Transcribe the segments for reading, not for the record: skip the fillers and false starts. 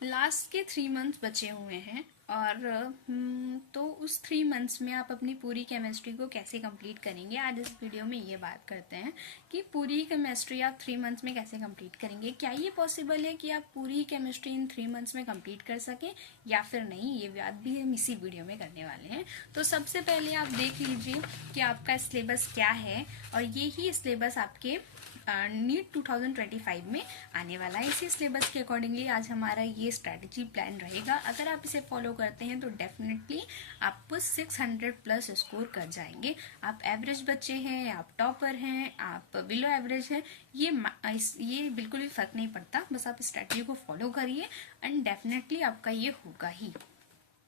Last के 3 months बचे हुए हैं और तो उस 3 मंथ्स में आप अपनी पूरी केमिस्ट्री को कैसे कंप्लीट करेंगे। आज इस वीडियो में ये बात करते हैं कि पूरी केमिस्ट्री आप 3 मंथ्स में कैसे कंप्लीट करेंगे। क्या ये पॉसिबल है कि आप पूरी केमिस्ट्री इन 3 मंथ्स में कंप्लीट कर सकें या फिर नहीं, ये बात भी हम इसी वीडियो में करने वाले हैं। तो सबसे पहले आप देख लीजिए कि आपका सिलेबस क्या है और ये ही सिलेबस आपके नीट 2025 में आने वाला है। इसी सिलेबस के अकॉर्डिंगली आज हमारा ये स्ट्रैटेजी प्लान रहेगा। अगर आप इसे फॉलो करते हैं तो डेफिनेटली आप 600 प्लस स्कोर कर जाएंगे। आप एवरेज बच्चे हैं, आप टॉपर हैं, आप बिलो एवरेज हैं, ये बिल्कुल भी फर्क नहीं पड़ता। बस आप स्ट्रैटेजी को फॉलो करिए एंड डेफिनेटली आपका ये होगा ही।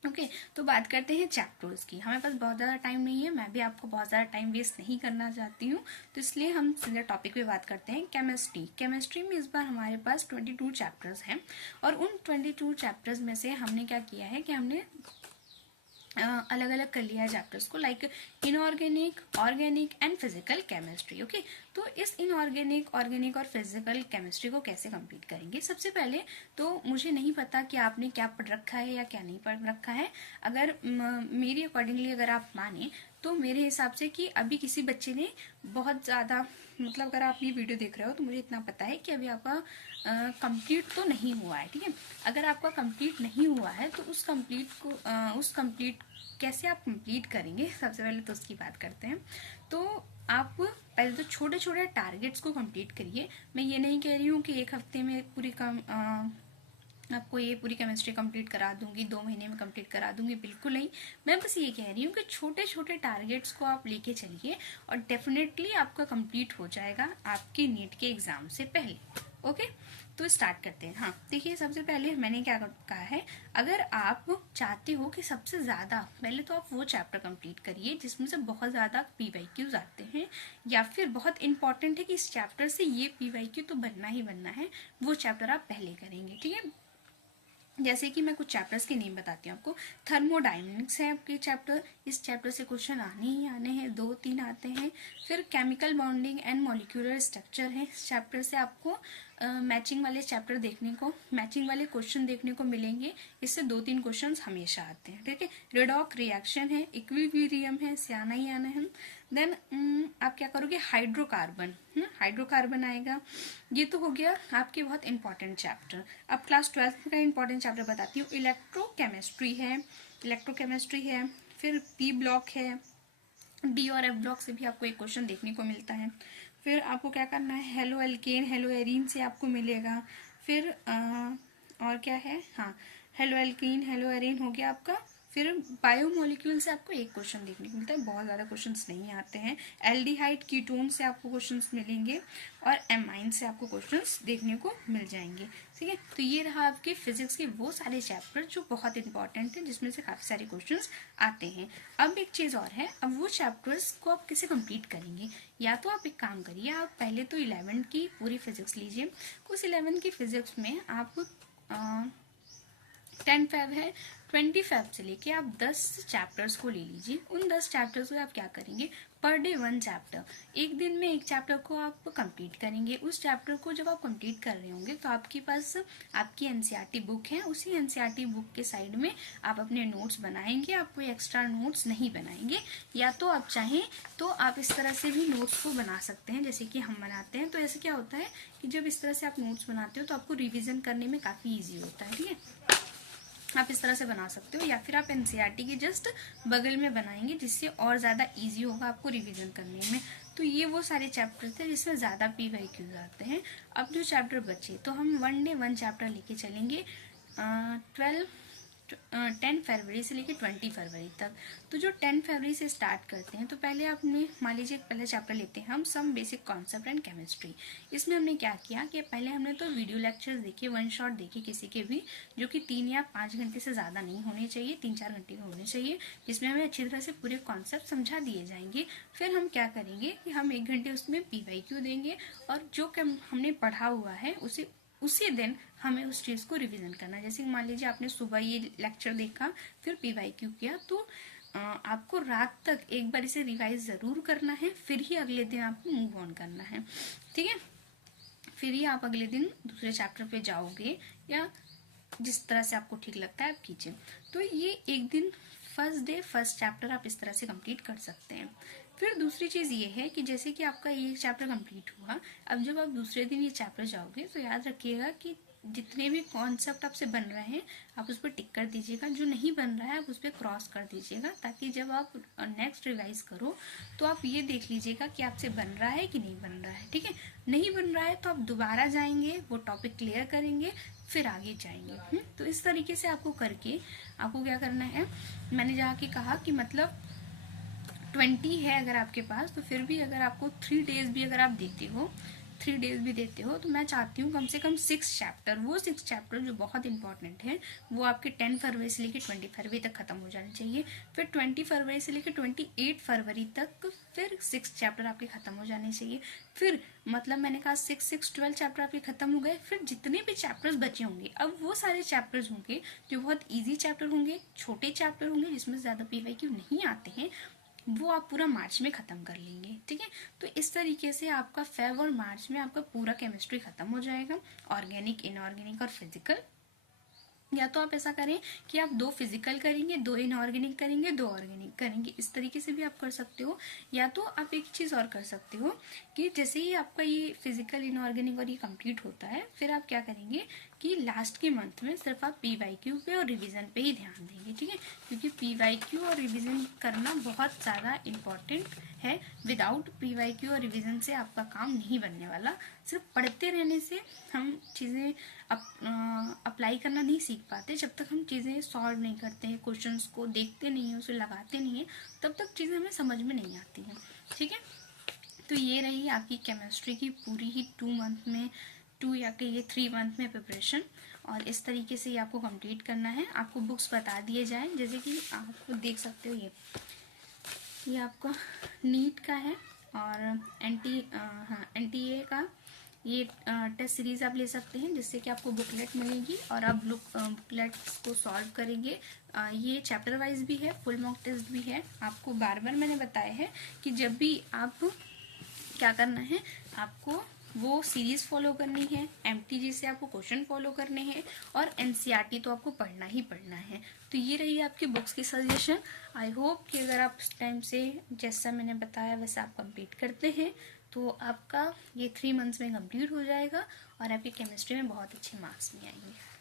ओके तो बात करते हैं चैप्टर्स की। हमारे पास बहुत ज़्यादा टाइम नहीं है, मैं भी आपको बहुत ज़्यादा टाइम वेस्ट नहीं करना चाहती हूँ, तो इसलिए हम सीधे टॉपिक पे बात करते हैं। केमिस्ट्री में इस बार हमारे पास 22 चैप्टर्स हैं और उन 22 चैप्टर्स में से हमने क्या किया है कि हमने अलग अलग कर लिया है चैप्टर्स को, like inorganic, organic and physical chemistry. Okay तो इस इनऑर्गेनिक, ऑर्गेनिक और फिजिकल केमिस्ट्री को कैसे कंप्लीट करेंगे। सबसे पहले तो मुझे नहीं पता कि आपने क्या पढ़ रखा है या क्या नहीं पढ़ रखा है। अगर मेरी अकॉर्डिंगली अगर आप माने तो मेरे हिसाब से कि अभी किसी बच्चे ने बहुत ज़्यादा, मतलब अगर आप ये वीडियो देख रहे हो तो मुझे इतना पता है कि अभी आपका कंप्लीट तो नहीं हुआ है। ठीक है, अगर आपका कंप्लीट नहीं हुआ है तो उस कंप्लीट कैसे आप कंप्लीट करेंगे, सबसे पहले तो उसकी बात करते हैं। तो आप पहले तो छोटे छोटे टारगेट्स को कंप्लीट करिए। मैं ये नहीं कह रही हूँ कि एक हफ्ते में आपको ये पूरी केमिस्ट्री कंप्लीट करा दूंगी, 2 महीने में कंप्लीट करा दूंगी, बिल्कुल नहीं। मैं बस ये कह रही हूँ कि छोटे छोटे टारगेट्स को आप लेके चलिए और डेफिनेटली आपका कंप्लीट हो जाएगा आपके नीट के एग्जाम से पहले। ओके तो स्टार्ट करते हैं। हाँ देखिए, सबसे पहले मैंने क्या कहा है, अगर आप चाहते हो कि सबसे ज़्यादा पहले तो आप वो चैप्टर कंप्लीट करिए जिसमें से बहुत ज़्यादा PYQs आते हैं या फिर बहुत इंपॉर्टेंट है कि इस चैप्टर से ये PYQ तो बनना ही बनना है, वो चैप्टर आप पहले करेंगे। ठीक है, जैसे कि मैं कुछ चैप्टर्स के नेम बताती हूँ आपको। थर्मोडायनेमिक्स है आपके चैप्टर, इस चैप्टर से क्वेश्चन आने ही आने हैं, 2-3 आते हैं। फिर chemical bonding and molecular structure है, इस चैप्टर से आपको मैचिंग वाले मैचिंग वाले क्वेश्चन देखने को मिलेंगे। इससे 2-3 क्वेश्चन हमेशा आते हैं। ठीक है, रेडॉक रिएक्शन है, इक्विलिब्रियम है, से आना ही आना है। देन आप क्या करोगे, हाइड्रोकार्बन आएगा। ये तो हो गया आपके बहुत इंपॉर्टेंट चैप्टर। अब क्लास 12 का इंपॉर्टेंट चैप्टर बताती हूँ। इलेक्ट्रोकेमिस्ट्री है, फिर P ब्लॉक है, D और F ब्लॉक से भी आपको एक क्वेश्चन देखने को मिलता है। फिर आपको क्या करना है, हेलो एल्केन, हेलो एरीन से आपको मिलेगा। फिर और क्या है, हाँ हेलो एल्केन, हेलो एरीन हो गया आपका। फिर बायोमोलिक्यूल से आपको एक क्वेश्चन देखने को मिलता है, बहुत ज़्यादा क्वेश्चंस नहीं आते हैं। एल्डिहाइड, कीटोन से आपको क्वेश्चंस मिलेंगे और एमाइन से आपको क्वेश्चंस देखने को मिल जाएंगे। ठीक है, तो ये रहा आपके फिजिक्स के वो सारे चैप्टर जो बहुत इंपॉर्टेंट है, जिसमें से काफ़ी सारे क्वेश्चंस आते हैं। अब एक चीज़ और है, अब वो चैप्टर्स को आप कैसे कंप्लीट करेंगे। या तो आप एक काम करिए, आप पहले तो 11 की पूरी फिजिक्स लीजिए। उस 11 की फिजिक्स में आप 10 फेब है, 20 फेब से लेके आप 10 चैप्टर्स को ले लीजिए। उन 10 चैप्टर्स को आप क्या करेंगे, पर डे 1 चैप्टर, एक दिन में एक चैप्टर को आप कंप्लीट करेंगे। उस चैप्टर को जब आप कंप्लीट कर रहे होंगे तो आपके पास आपकी एनसीईआरटी बुक है, उसी एनसीईआरटी बुक के साइड में आप अपने नोट्स बनाएंगे। आप कोई एक्स्ट्रा नोट्स नहीं बनाएंगे, या तो आप चाहें तो आप इस तरह से भी नोट्स को बना सकते हैं जैसे कि हम बनाते हैं। तो ऐसे क्या होता है कि जब इस तरह से आप नोट्स बनाते हो तो आपको रिविजन करने में काफ़ी ईजी होता है। ठीक है, आप इस तरह से बना सकते हो, या फिर आप एनसीईआरटी के जस्ट बगल में बनाएंगे, जिससे और ज़्यादा इजी होगा आपको रिवीजन करने में। तो ये वो सारे चैप्टर थे जिसमें ज़्यादा PYQs आते हैं। अब जो चैप्टर बचे तो हम 1 डे 1 चैप्टर लेके चलेंगे 10 फरवरी से लेके 20 फरवरी तक। तो जो 10 फरवरी से स्टार्ट करते हैं तो पहले आपने मान लीजिए पहले चैप्टर लेते हैं हम some basic concept and chemistry. इसमें हमने क्या किया कि पहले हमने तो वीडियो लेक्चर्स देखे, 1 शॉट देखे किसी के भी, जो कि 3 या 5 घंटे से ज़्यादा नहीं होने चाहिए, 3-4 घंटे के होने चाहिए, जिसमें हमें अच्छी तरह से पूरे कॉन्सेप्ट समझा दिए जाएंगे। फिर हम क्या करेंगे कि हम 1 घंटे उसमें PYQ देंगे और जो हमने पढ़ा हुआ है उसी दिन हमें उस चीज़ को रिवीजन करना है। जैसे मान लीजिए आपने सुबह ये लेक्चर देखा, फिर PYQ किया, तो आपको रात तक एक बार इसे रिवाइज ज़रूर करना है, फिर ही अगले दिन आपको मूव ऑन करना है। ठीक है, फिर ही आप अगले दिन दूसरे चैप्टर पे जाओगे या जिस तरह से आपको ठीक लगता है आप कीजिए। तो ये एक दिन फर्स्ट डे फर्स्ट चैप्टर आप इस तरह से कंप्लीट कर सकते हैं। फिर दूसरी चीज़ ये है कि जैसे कि आपका ये चैप्टर कंप्लीट हुआ, अब जब आप दूसरे दिन ये चैप्टर जाओगे तो याद रखिएगा कि जितने भी कॉन्सेप्ट आपसे बन रहे हैं आप उस पर टिक कर दीजिएगा, जो नहीं बन रहा है आप उस पर क्रॉस कर दीजिएगा, ताकि जब आप नेक्स्ट रिवाइज करो तो आप ये देख लीजिएगा कि आपसे बन रहा है कि नहीं बन रहा है। ठीक है, नहीं बन रहा है तो आप दोबारा जाएंगे, वो टॉपिक क्लियर करेंगे, फिर आगे जाएंगे। तो इस तरीके से आपको करके आपको क्या करना है, मैंने जहाँ की कहा कि मतलब 20 है अगर आपके पास, तो फिर भी अगर आपको 3 डेज भी अगर आप देते हो, 3 डेज भी देते हो, तो मैं चाहती हूँ कम से कम 6 चैप्टर, वो 6 चैप्टर जो बहुत इंपॉर्टेंट है वो आपके 10 फरवरी से लेकर 20 फरवरी तक खत्म हो जाने चाहिए। फिर 20 फरवरी से लेकर 28 फरवरी तक फिर 6 चैप्टर आपके खत्म हो जाने चाहिए। फिर मतलब मैंने कहा 6-6-12 चैप्टर आपके खत्म हो गए। फिर जितने भी चैप्टर्स बचे होंगे, अब वो सारे चैप्टर्स होंगे जो बहुत ईजी चैप्टर होंगे, छोटे चैप्टर होंगे जिसमें ज़्यादा PYQ नहीं आते हैं, वो आप पूरा मार्च में ख़त्म कर लेंगे। ठीक है, तो इस तरीके से आपका फेब और मार्च में आपका पूरा केमिस्ट्री ख़त्म हो जाएगा, ऑर्गेनिक, इनऑर्गेनिक और फिजिकल। या तो आप ऐसा करें कि आप 2 फिजिकल करेंगे, 2 इनऑर्गेनिक करेंगे, 2 ऑर्गेनिक करेंगे, इस तरीके से भी आप कर सकते हो। या तो आप एक चीज़ और कर सकते हो कि जैसे ही आपका ये फिजिकल, इनऑर्गेनिक और ये कंप्लीट होता है, फिर आप क्या करेंगे कि लास्ट के मंथ में सिर्फ आप PYQ पे और रिवीजन पे ही ध्यान देंगे। ठीक है, क्योंकि PYQ और रिवीजन करना बहुत ज़्यादा इम्पॉर्टेंट है। विदाउट PYQ और रिवीजन से आपका काम नहीं बनने वाला। सिर्फ पढ़ते रहने से हम चीज़ें अप्लाई करना नहीं सीख पाते। जब तक हम चीज़ें सॉल्व नहीं करते हैं, क्वेश्चंस को देखते नहीं हैं, उसे लगाते नहीं हैं, तब तक चीज़ें हमें समझ में नहीं आती हैं। ठीक है, तो ये रही आपकी केमिस्ट्री की पूरी ही 2 मंथ में, 2 या कि ये 3 मंथ में प्रिपरेशन। और इस तरीके से ये आपको कंप्लीट करना है। आपको बुक्स बता दिए जाएं, जैसे कि आप देख सकते हो ये आपका नीट का है और NTA का ये टेस्ट सीरीज आप ले सकते हैं, जिससे कि आपको बुकलेट मिलेगी और आप बुकलेट्स को सॉल्व करेंगे। ये चैप्टर वाइज भी है, फुल मॉक टेस्ट भी है। आपको बार बार मैंने बताया है कि जब भी आप क्या करना है, आपको वो सीरीज फॉलो करनी है, MTG से आपको क्वेश्चन फॉलो करने हैं और NCERT तो आपको पढ़ना ही पढ़ना है। तो ये रही आपकी बुक्स की सजेशन। आई होप कि अगर आप इस टाइम से जैसा मैंने बताया वैसा आप कंप्लीट करते हैं तो आपका ये 3 मंथ्स में कंप्लीट हो जाएगा और आपकी केमिस्ट्री में बहुत अच्छे मार्क्स भी आएंगे।